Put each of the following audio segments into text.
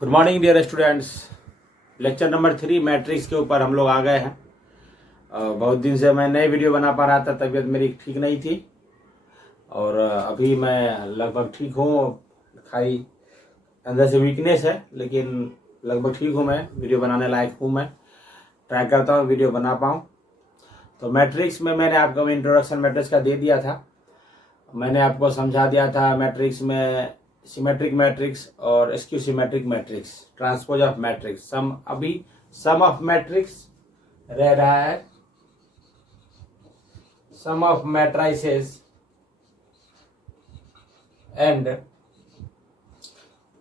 Good morning dear students. Lecture number 3 matrix के ऊपर हम लोग आ गए हैं। बहुत दिन से मैं नए वीडियो बना पा रहा था, तबीयत मेरी ठीक नहीं थी और अभी मैं लगभग ठीक हूँ। खाली अंदर से वीकनेस है, लेकिन लगभग ठीक हूँ। मैं वीडियो बनाने लायक हूँ। मैं ट्राई करता हूँ वीडियो बना पाऊँ। तो मैट्रिक्स में मैंने आपको इंट्रोडक्शन मैट्रिक्स का दे दिया था। मैंने आपको समझा दिया था मैट्रिक्स में सिमेट्रिक मैट्रिक्स और skew symmetric matrix, transpose of matrix. अभी सम ऑफ मैट्रिक्स रह रहा है, sum of matrices and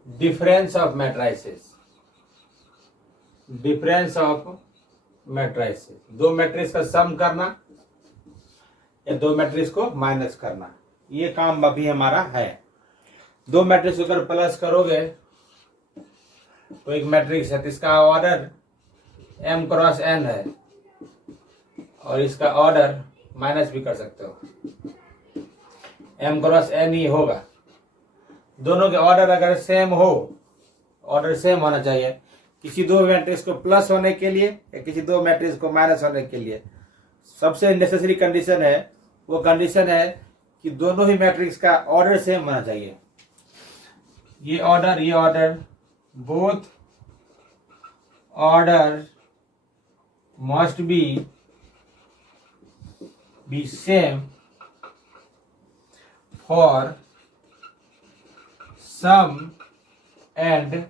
difference of matrices. Difference of matrices, दो मैट्रिक्स का सम करना या दो मैट्रिक्स को माइनस करना, ये काम अभी हमारा है। दो मैट्रिक्स अगर प्लस करोगे तो एक मैट्रिक्स है, तो इसका ऑर्डर m क्रॉस n है और इसका ऑर्डर माइनस भी कर सकते हो, m क्रॉस n ही होगा। दोनों के ऑर्डर अगर सेम हो, ऑर्डर सेम होना चाहिए किसी दो मैट्रिक्स को प्लस होने के लिए या किसी दो मैट्रिक्स को माइनस होने के लिए। सबसे नेसेसरी कंडीशन है, वो कंडीशन है कि दोनों ही मैट्रिक्स का ऑर्डर सेम होना चाहिए। ये order both order must be same for sum and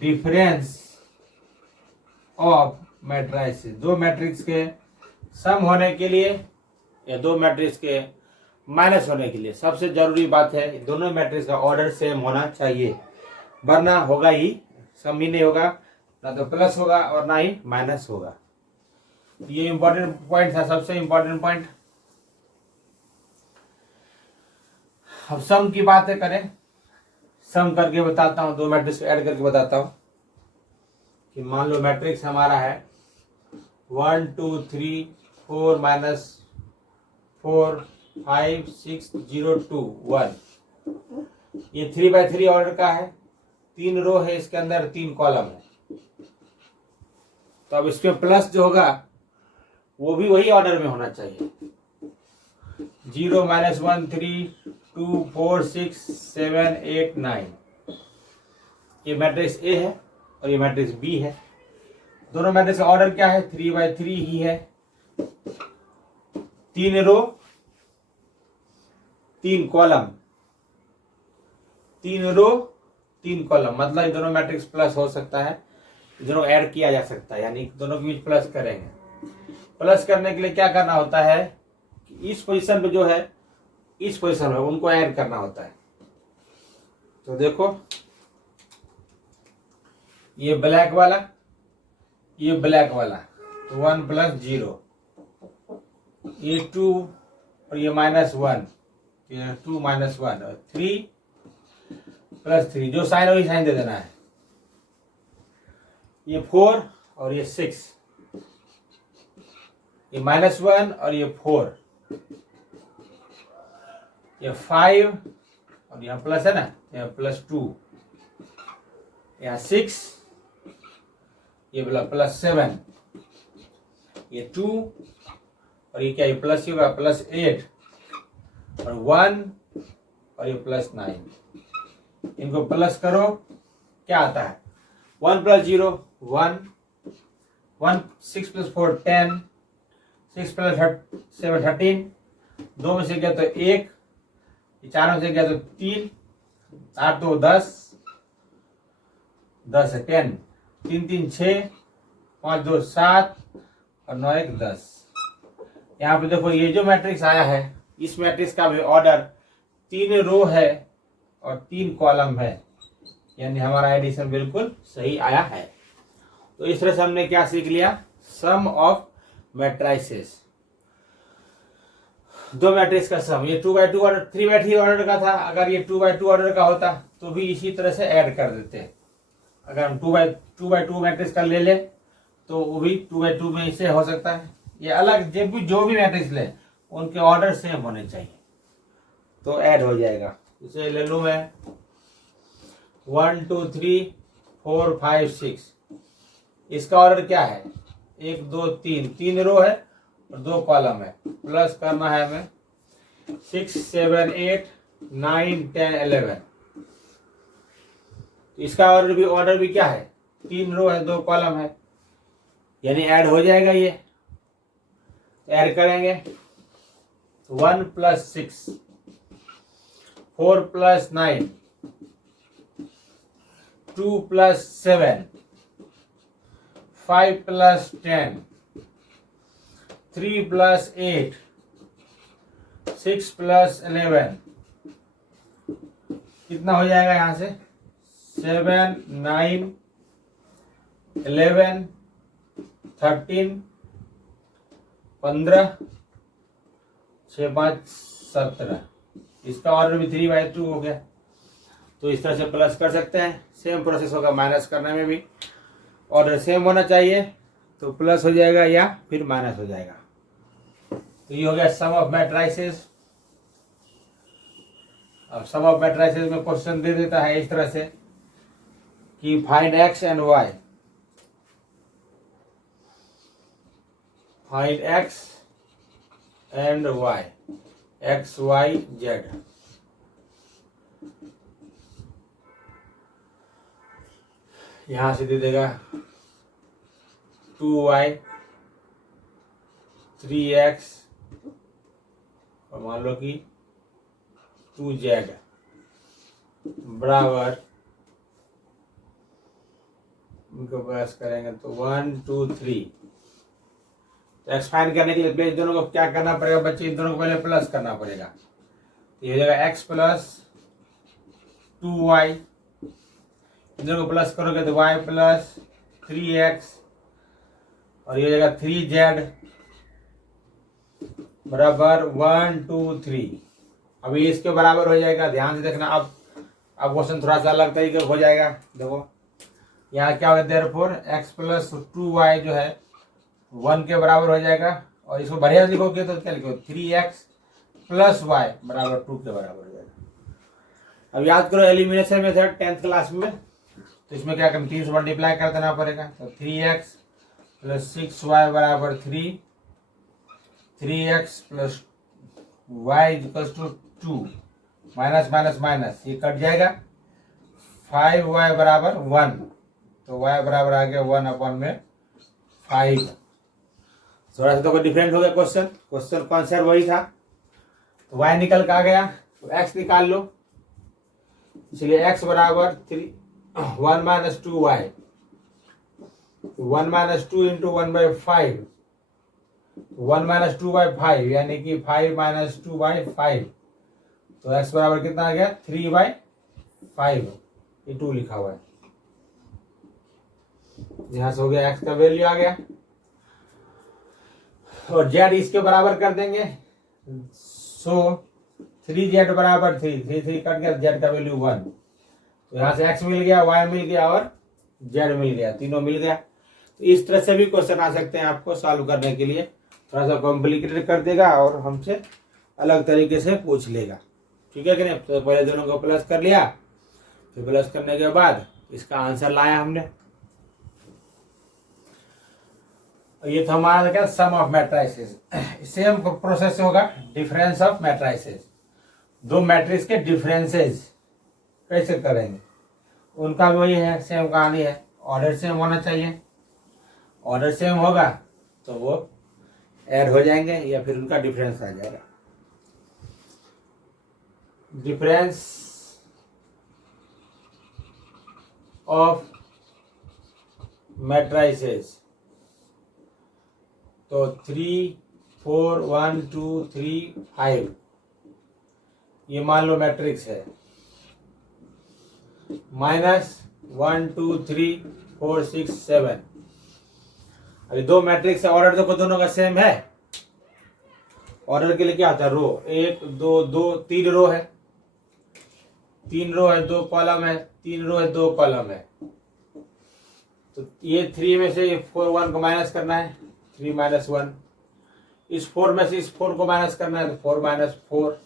difference of matrices. दो मैट्रिक्स के सम होने के लिए या दो मैट्रिक्स के माइनस होने के लिए सबसे जरूरी बात है दोनों मैट्रिक्स का ऑर्डर सेम होना चाहिए, वरना होगा ही सम ही नहीं होगा, ना तो प्लस होगा और ना ही माइनस होगा। ये इंपॉर्टेंट पॉइंट था, सबसे इंपॉर्टेंट पॉइंट। अब सम की बातें करें, सम करके बताता हूं, दो मैट्रिक्स को ऐड करके बताता हूं कि मान लो मैट्रिक्स हमारा है 1 2 3 4 -4 5 6 0 2 1। ये 3x3 ऑर्डर का है, 3 रो है, इसके अंदर 3 कॉलम है। तो अब इसमें प्लस जो होगा वो भी वही ऑर्डर में होना चाहिए। 0 -1 3 2 4 6 7 8 9। ये मैट्रिक्स ए है और ये मैट्रिक्स बी है। दोनों मैट्रिक्स का ऑर्डर क्या है? 3x3 ही है। 3 रो 3 कॉलम, 3 रो 3 कॉलम, मतलब इन दोनों मैट्रिक्स प्लस हो सकता है, दोनों ऐड किया जा सकता है, यानी दोनों के बीच प्लस करेंगे। प्लस करने के लिए क्या करना होता है कि इस पोजीशन पे जो है, इस पोजीशन में उनको ऐड करना होता है। तो देखो ये ब्लैक वाला, ये ब्लैक वाला, तो 1 + 0, ये 2 और ये -1, ये 2 -1 और 3 + 3, जो साइन वही साइन दे देना है। ये 4 और ये 6, ये -1 और ये 4, ये 5 और यहाँ प्लस है ना, यहाँ +2, यहाँ 6, ये +7, ये 2 और ये क्या, ये प्लस ही होगा, +8 और 1 और ये +9। इनको प्लस करो, क्या आता है? 1 + 0 1, 6 + 4 10, 6 + 7 13, 2 में से गया तो 1, 4 में से गया तो 3, 8 2 10, 10 है 10, 3 3 6, 5 2 7 और 9 1 10। यहाँ पे देखो ये जो मैट्रिक्स आया है, इस मैट्रिक्स का भी ऑर्डर 3 रो है और 3 कॉलम है, यानी हमारा एडिशन बिल्कुल सही आया है। तो इस तरह से हमने क्या सीख लिया? सम ऑफ मैट्रिसेस, दो मैट्रिक्स का सम। ये 2x2 ऑर्डर, 3x3 ऑर्डर का था। अगर ये 2x2 ऑर्डर का होता तो भी इसी तरह से ऐड कर देते। अगर हम 2x2 मैट्रिक्स का ले ले तो वो भी 2x2 में इसे हो सकता है। ये अलग जो भी मैट्रिक्स ले उनके ऑर्डर सेम होने चाहिए तो ऐड हो जाएगा। इसे ले लूँ मैं 1 2 3 4 5 6। इसका ऑर्डर क्या है? 1 2 3, 3 रो है और 2 कॉलम है। प्लस करना है हमें 6 7 8 9 10 11। इसका ऑर्डर भी क्या है? 3 रो है 2 कॉलम है, यानी ऐड हो जाएगा। ये ऐड करेंगे 1 + 6 4 + 9 2 + 7 5 + 10 3 + 8 6 + 11। कितना हो जाएगा यहाँ से? 7 9 11 13 15 6 5 17। इसका ऑर्डर भी 3/2 हो गया। तो इस तरह से प्लस कर सकते हैं। सेम प्रोसेस होगा माइनस करने में भी। ऑर्डर सेम होना चाहिए तो प्लस हो जाएगा या फिर माइनस हो जाएगा। तो ये हो गया सम ऑफ मैट्राइसेस। अब सम ऑफ मैट्राइसेस में क्वेश्चन दे देता है इस तरह से कि find x and y। Find x and y, x y z। यहां से दे देगा 2y 3x और मान लो कि 2z बराबर, उनको प्लस करेंगे तो 1 2 3। तो एक्स फाइंड करने के लिए इन दोनों को क्या करना पड़ेगा बच्चे? इन दोनों को पहले प्लस करना पड़ेगा। तो ये हो जाएगा x + 2y। इन दोनों को प्लस करोगे तो y + 3x और ये हो जाएगा 3z बराबर 1 2 3। अभी इसके बराबर हो जाएगा। ध्यान से देखना। अब क्वेश्चन थोड़ा सा अलग तरीके हो जाएगा। देखो यहाँ क्या होगा, देयरफॉर x + 2y जो है 1 के बराबर हो जाएगा। और इसको बढ़िया लिखोगे तो क्या लिखोगे? 3x + y बराबर 2 के बराबर हो जाएगा। अब याद करो एलिमिनेशन मेथड 10th क्लास में, तो इसमें क्या करना? 3 से मल्टीप्लाई कर देना पड़ेगा। तो 3x + 6y बराबर 3, 3x + y = 2, minus minus minus ये कट जाएगा। 5y बराबर 1, तो y बराबर आ गया 1/5। थोड़ा सा तो डिफरेंट हो गया क्वेश्चन कॉन्सेप्ट वही था। तो y निकल के आ गया, तो x निकाल लो। इसलिए x बराबर 1 - 2y, 1 - 2 × 1/5, 1 - 2/5 यानी कि 5 - 2/5। तो x बराबर कितना आ गया? 3/5। ये 2 लिखा हुआ है। यहां से हो गया x का वैल्यू आ गया। और z इसके बराबर कर देंगे। सो 3z बराबर 3, 3 3 कट गया, z का वैल्यू 1। तो यहाँ से x मिल गया, y मिल गया और z मिल गया, तीनों मिल गया। तो इस तरह से भी क्वेश्चन आ सकते हैं आपको सॉल्व करने के लिए। थोड़ा सा कॉम्प्लिकेटेड कर देगा और हमसे अलग तरीके से पूछ लेगा। ठीक है कि नहीं? तो पहले दोनों को प्लस कर लिया, फिर प्लस करने के बाद इसका आंसर लाया हमने। ये तो हमारा क्या? सम ऑफ मैट्राइसेस। सेम प्रोसेस होगा डिफरेंस ऑफ मैट्राइसेस। दो मैट्रिक्स के डिफरेंसेस कैसे करेंगे, उनका भी वही है, सेम कहानी है। ऑर्डर सेम होना चाहिए। ऑर्डर सेम होगा तो वो ऐड हो जाएंगे या फिर उनका डिफरेंस आ जाएगा। डिफरेंस ऑफ मैट्राइसेस, तो 3 4 1 2 3 5 ये मान लो मैट्रिक्स है। -1 2 3 4 6 7। अभी दो मैट्रिक्स है, ऑर्डर देखो दोनों का सेम है। ऑर्डर के लिए क्या होता है? रो 1 2 2 3 रो है, 3 रो है 2 कॉलम है, 3 रो है 2 कॉलम है। तो ये 3 में से 4 1 को माइनस करना है, 3 - 1। इस 4 में से इस 4 को माइनस करना है, तो 4 - 4।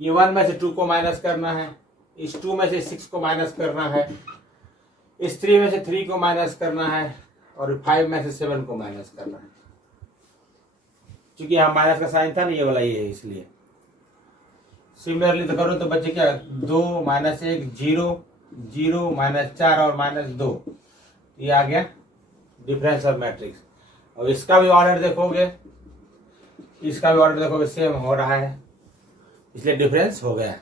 ये 1 में से 2 को माइनस करना है, इस 2 में से 6 को माइनस करना है, इस 3 में से 3 को माइनस करना है और 5 में से 7 को माइनस करना है। क्योंकि यहाँ माइनस का साइन था ना, ये वाला ये है, इसलिए सिमिलरली तो करो तो बच्चे क्या 2 माइनस 1 0 0 माइनस 4 और माइनस 2, ये आ गया डिफरेंस ऑफ मैट्रिक्स। और इसका भी ऑर्डर देखोगे, इसका भी ऑर्डर देखोगे सेम हो रहा है, इसलिए डिफरेंस हो गया।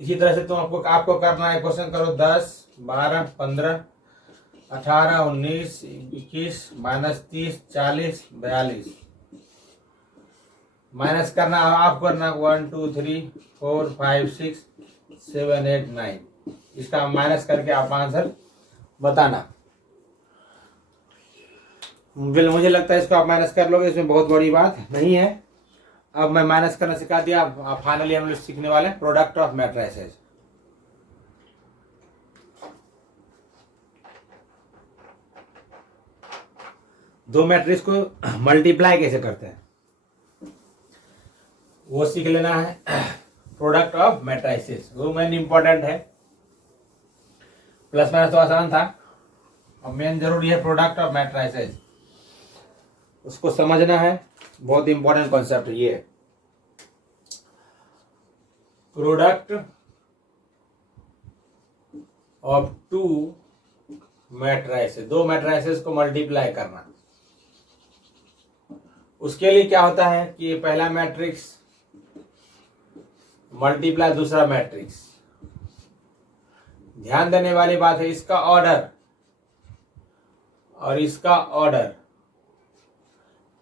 इसी तरह से तुम आपको करना है, क्वेश्चन करो 10 12 15 18 19 21 माइनस 30 40 42 माइनस करना आप करना 1 2 3 4 5 6 7 8 9, इसका माइनस करके आप आंसर बताना। मुझे लगता है इसको आप माइनस कर लोगे, इसमें बहुत बड़ी बात नहीं है। अब मैं माइनस करना सिखा दिया। अब फाइनली हम लोग सीखने वाले प्रोडक्ट ऑफ मैट्रिसेस। दो मैट्रिक्स को मल्टीप्लाई कैसे करते हैं वो सीख लेना है। प्रोडक्ट ऑफ मैट्रिसेस वो मेन इंपॉर्टेंट है। प्लस माइनस तो आसान था, अब मेन जरूरी है प्रोडक्ट ऑफ मैट्रिसेस, उसको समझना है। बहुत इंपॉर्टेंट कॉन्सेप्ट ये है, प्रोडक्ट ऑफ टू मैट्रिसेस, दो मैट्रिसेस को मल्टीप्लाई करना। उसके लिए क्या होता है कि पहला मैट्रिक्स मल्टीप्लाई दूसरा मैट्रिक्स। ध्यान देने वाली बात है, इसका ऑर्डर और इसका ऑर्डर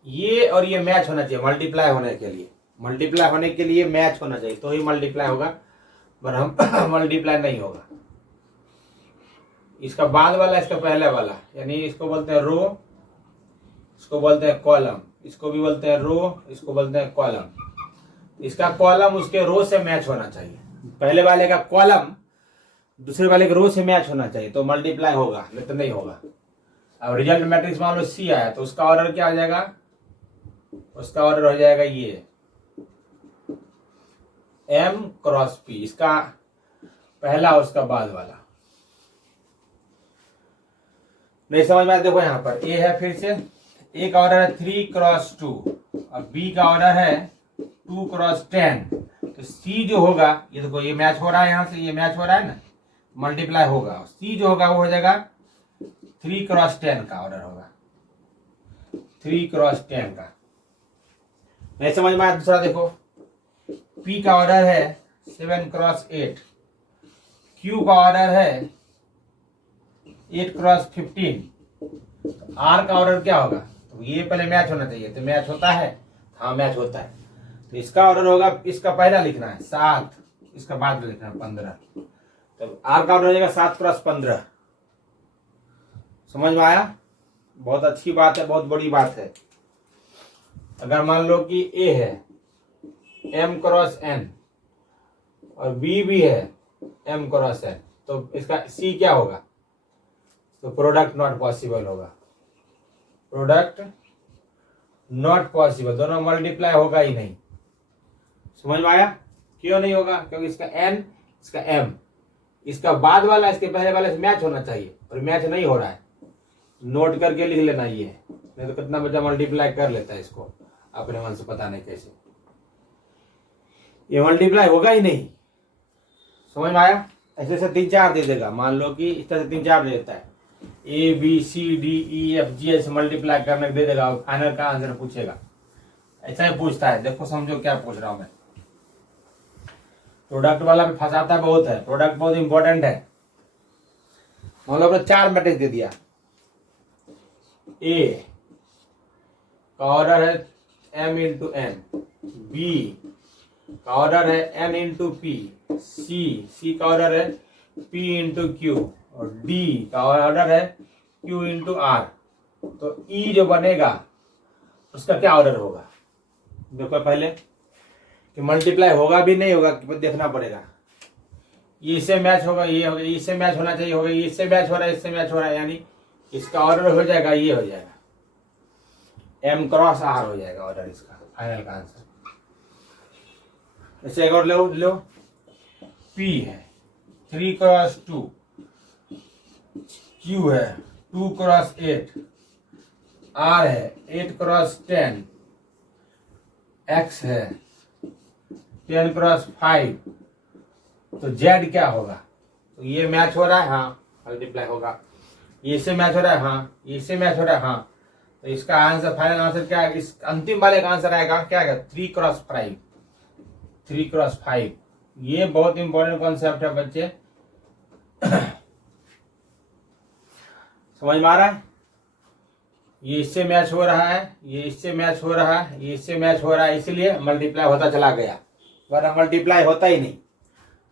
ये और ये मैच होना चाहिए मल्टीप्लाई होने के लिए। मल्टीप्लाई होने के लिए मैच होना चाहिए तो ही मल्टीप्लाई होगा, पर हम मल्टीप्लाई नहीं होगा। इसका बाद वाला इसका पहले वाला, यानी इसको बोलते हैं रो, इसको बोलते हैं कॉलम, इसको भी बोलते हैं रो, इसको बोलते हैं कॉलम। इसका कॉलम उसके रो से मैच होना चाहिए। पहले वाले का कॉलम दूसरे वाले के रो से मैच होना चाहिए तो मल्टीप्लाई होगा, नहीं तो नहीं होगा। अब रिजल्ट मैट्रिक्स मान लो सी आया तो उसका ऑर्डर क्या हो जाएगा, उसका ऑर्डर हो जाएगा ये M क्रॉस P, इसका पहला उसका बाद वाला। नहीं समझ में आया? देखो यहाँ पर A है, फिर से A का ऑर्डर है 3 क्रॉस 2 और B का ऑर्डर है 2 क्रॉस 10। तो C जो होगा, ये देखो ये मैच हो रहा है, यहाँ से ये मैच हो रहा है ना, मल्टीप्लाई होगा। C जो होगा वो हो जाएगा 3 क्रॉस 10 का ऑर्डर होगा, 3 क्रॉस 10 का। नहीं समझ में आया? दूसरा देखो P का ऑर्डर है 7 क्रॉस 8, Q का ऑर्डर है 8 क्रॉस 15, R का ऑर्डर क्या होगा, तो ये पहले मैच होना चाहिए, तो मैच होता है, हाँ मैच होता है। तो इसका ऑर्डर होगा, इसका पहला लिखना है 7, इसका बाद में लिखना है 15, तो R का ऑर्डर हो जाएगा 7 क्रॉस 15। समझ में आया? बहुत अच्छी बात है, बहुत बड़ी बात है। अगर मान लो कि A है M क्रॉस N और B भी है M क्रॉस N, तो इसका C क्या होगा, तो प्रोडक्ट नॉट पॉसिबल होगा, प्रोडक्ट नॉट पॉसिबल, दोनों मल्टीप्लाई होगा ही नहीं। समझ में आया? क्यों नहीं होगा? क्योंकि इसका N इसका M, इसका बाद वाला इसके पहले वाले से मैच होना चाहिए और मैच नहीं हो रहा है। नोट करके लिख लेना ये, नहीं तो कितना बच्चा मल्टीप्लाई कर लेता है इसको अपने मन से, पता नहीं कैसे, ये मल्टीप्लाई होगा ही नहीं। समझ में आया? ऐसे ऐसे 3 4 दे देगा, मान लो कि इस तरह से 3 4 दे देता है, A B C D E F G ऐसे मल्टीप्लाई करने दे देगा, फाइनल का आंसर पूछेगा। ऐसा ही पूछता है, देखो समझो क्या पूछ रहा हूं मैं। प्रोडक्ट वाला भी फंसाता बहुत है, प्रोडक्ट बहुत इंपॉर्टेंट है। मान लो अपने 4 मैट्रिक्स दे दिया, A का ऑर्डर है M इंटू N, B का ऑर्डर है N इंटू P, C का ऑर्डर है P इंटू Q और D का ऑर्डर है Q इंटू R। तो E जो बनेगा उसका क्या ऑर्डर होगा, देखो पहले कि मल्टीप्लाई होगा भी नहीं होगा, देखना पड़ेगा। ये इससे मैच होगा, ये होगा, इससे मैच होना चाहिए, होगा इससे मैच हो रहा है, इससे मैच हो रहा है, यानी इसका ऑर्डर हो जाएगा, ये हो जाएगा M क्रॉस R हो जाएगा ऑर्डर इसका, फाइनल का आंसर। ऐसे एक और लो P है 3 क्रॉस 2 Q है 2 क्रॉस 8, R है 8 क्रॉस 10, X है 10 क्रॉस 5, तो Z क्या होगा? तो ये मैच हो रहा है, हाँ मल्टीप्लाई होगा। ये इससे मैच हो रहा है, हाँ ये इससे मैच हो रहा है, हाँ। तो इसका आंसर, फाइनल आंसर क्या है? इस अंतिम वाले का आंसर आएगा, क्या आएगा? 3 क्रॉस 5, 3 क्रॉस 5। ये बहुत इंपॉर्टेंट कॉन्सेप्ट है बच्चे, समझ में आ रहा है? ये इससे मैच हो रहा है, ये इससे मैच हो रहा है, ये इससे मैच हो रहा है, इसलिए मल्टीप्लाई होता चला गया, वरना मल्टीप्लाई होता ही नहीं।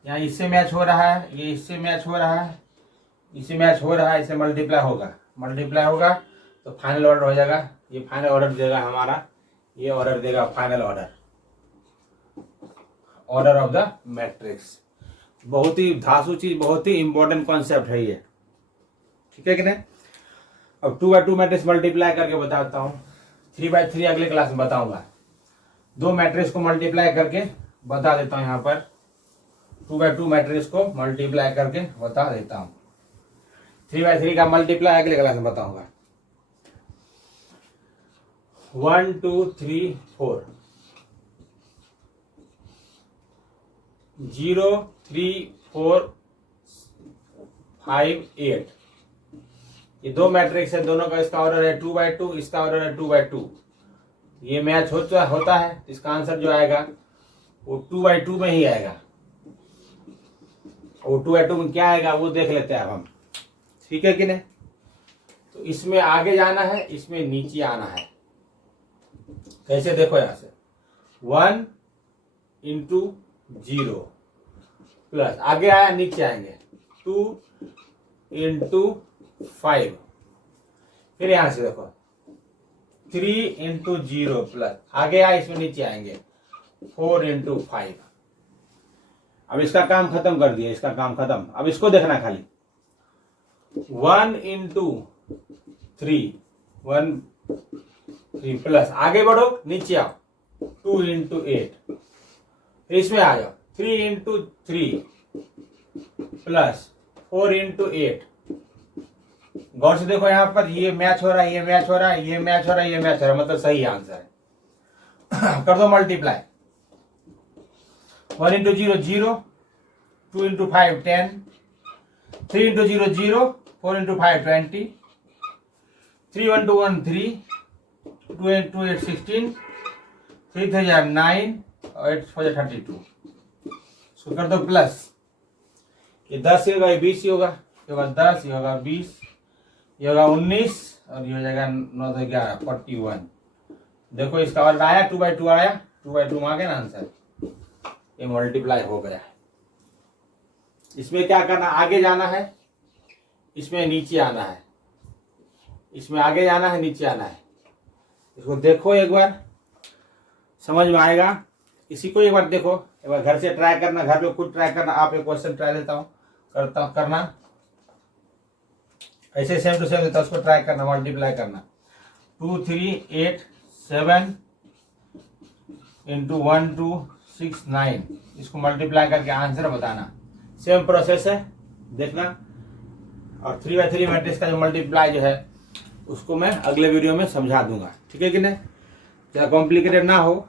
यहाँ इससे मैच हो रहा है, ये इससे मैच हो रहा है, इससे मैच हो रहा है, इससे मल्टीप्लाई होगा, मल्टीप्लाई होगा तो फाइनल ऑर्डर हो जाएगा। ये फाइनल ऑर्डर देगा हमारा, ये ऑर्डर देगा final order, order of the matrix. बहुत ही धांसू चीज, बहुत ही इंपॉर्टेंट कॉन्सेप्ट है ये, ठीक है कि नहीं? अब 2 बाई 2 मैट्रिक्स मल्टीप्लाई करके बताता हूँ, 3 बाई 3 अगले क्लास में बताऊंगा। 2 मैट्रिक्स को मल्टीप्लाई करके बता देता हूँ, यहाँ पर 2 बाई 2 मैट्रिक्स को मल्टीप्लाई करके बता देता हूँ। 3 बाई 3 का मल्टीप्लाई अगले क्लास में बताऊंगा। 1 2 3 4 0 3 4 5 8, ये 2 मैट्रिक्स है, दोनों का इसका ऑर्डर है 2 बाई 2, इसका ऑर्डर है 2 बाई 2। ये मैच होता है, इसका आंसर जो आएगा वो 2 बाई 2 में ही आएगा। और 2 बाई 2 में क्या आएगा वो देख लेते हैं अब हम, ठीक है कि नहीं? तो इसमें आगे जाना है, इसमें नीचे आना है। कैसे? देखो यहां से 1 इंटू 0 प्लस, आगे आया नीचे आएंगे 2 इंटू 5, फिर यहां से देखो 3 इंटू 0 प्लस, आगे आए इसमें नीचे आएंगे 4 इंटू 5। अब इसका काम खत्म कर दिया, इसका काम खत्म। अब इसको देखना खाली, 1 इंटू 3 1 3 प्लस, आगे बढ़ो नीचे आओ 2 इंटू 8, फिर इसमें आ जाओ 3 इंटू 3 प्लस 4 इंटू 8। गौर से देखो यहाँ पर, ये मैच हो रहा है, ये मैच हो रहा है, ये मैच हो रहा है, ये मैच हो रहा है, मतलब सही आंसर है। कर दो multiply, 1 into 0 0, 2 into 5 10, 3 into 0 0, 4 into 5 20, 3 1 2 1 3, 2 into 8 16, 3 3 9 और 8 4 32। इसको कर दो प्लस, ये 10 होगा, ये 20 होगा, ये होगा 10, ये होगा 20, ये होगा 19 और ये हो जाएगा 9 2 11 41। देखो इसका ऑर्डर आया 2 बाई 2 आया, 2 बाई 2 में आ गया ना आंसर, ये मल्टीप्लाई हो गया है। इसमें क्या करना, आगे जाना है, इसमें नीचे आना है, इसमें आगे जाना है, नीचे आना है। इसको देखो एक बार, समझ में आएगा। इसी को एक बार देखो, एक बार घर से ट्राई करना, घर पे खुद ट्राई करना। आप एक क्वेश्चन ट्राई लेता हूँ, करना ऐसे सेम टू सेम देता हूँ, उसको ट्राई करना, मल्टीप्लाई करना। 2 3 8 7 इंटू 1 2 6 9, इसको मल्टीप्लाई करके आंसर बताना। सेम प्रोसेस है, देखना। और 3 बाई 3 मैट्रिक्स का जो मल्टीप्लाई जो है उसको मैं अगले वीडियो में समझा दूंगा, ठीक है कि नहीं? ज़्यादा कॉम्प्लिकेटेड ना हो,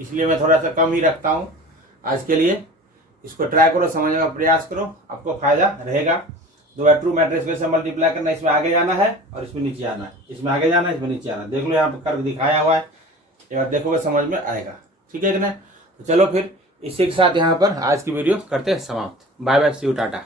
इसलिए मैं थोड़ा सा कम ही रखता हूँ आज के लिए। इसको ट्राई करो, समझने का प्रयास करो, आपको फायदा रहेगा। 2 बाई 2 मैट्रिक्स वैसे मल्टीप्लाई करना, इसमें आगे जाना है और इसमें नीचे आना है, इसमें आगे जाना है, इसमें नीचे आना है। देख लो यहाँ पर करके दिखाया हुआ है, एक बार देखोगे समझ में आएगा, ठीक है कि नहीं? तो चलो फिर इसी के साथ यहाँ पर आज की वीडियो करते हैं समाप्त। Bye bye, see you, Tata.